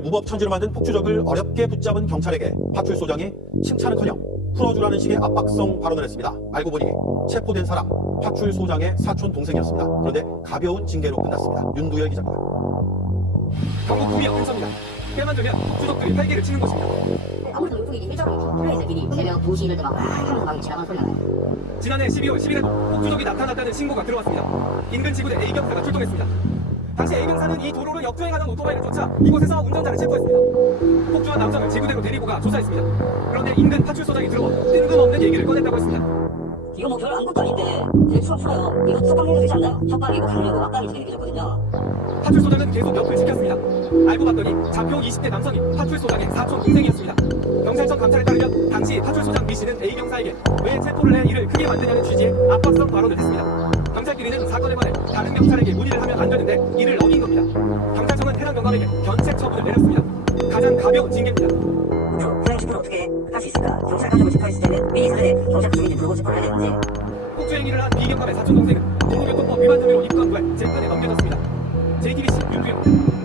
무법 천지로 만든 폭주적을 어렵게 붙잡은 경찰에게 파출소장이 칭찬은커녕 풀어주라는 식의 압박성 발언을 했습니다. 알고 보니 체포된 사람 파출소장의 사촌 동생이었습니다. 그런데 가벼운 징계로 끝났습니다. 윤두열 기자입니다. 경북 구미역 근처입니다. 때만 되면 폭주족들이 활개를 치는 곳입니다. 아무래도 이쪽이 일정이 플레이스끼리 새벽 2시를 막 하면서 막 지나가는 소리가 나요. 지난해 12월 10일에도 폭주족이 나타났다는 신고가 들어왔습니다. 인근 지구대 A병사가 출동했습니다. 당시 A병사는 이 도로를 역주행하던 오토바이를 쫓아 이곳에서 운전자를 체포했습니다. 폭주한 남성을 지구대로 데리고 가 조사했습니다. 그런데 인근 파출소장이 들어와 뜬금없는 얘기를 꺼냈다고 했습니다. 이거 뭐별 아무것도 아닌데 제 수업 풀어요. 이거 해도 되지 않나요? 협박이고 강요고 막강이 되게 느껴졌거든요. 파출소장은 계속 옆을 지켰습니다. 알고 봤더니 잡혀 20대 남성이 파출소장의 사촌 동생이었습니다. 경찰청 감찰에 따르면 당시 파출소장 B 씨는 A 경사에게 왜 체포를 해 이를 크게 만드냐는 취지의 압박성 발언을 했습니다. 경찰끼리는 사건에 관해 다른 경찰에게 문의를 하면 안 되는데 이를 어긴 겁니다. 경찰청은 해당 경감에게 견책 처분을 내렸습니다. 가장 가벼운 징계입니다. 저 해당 체포를 어떻게 할 수 있을까? 경찰 감정을 체포했을 때는 미리 사전에 경찰 주민이 체포를 해야 되는지 폭주 행위를 한 B 경감의 사촌 동생은 도로교통법 위반 혐의로 입건돼 재판에 넘겨졌습니다. JTBC 윤두영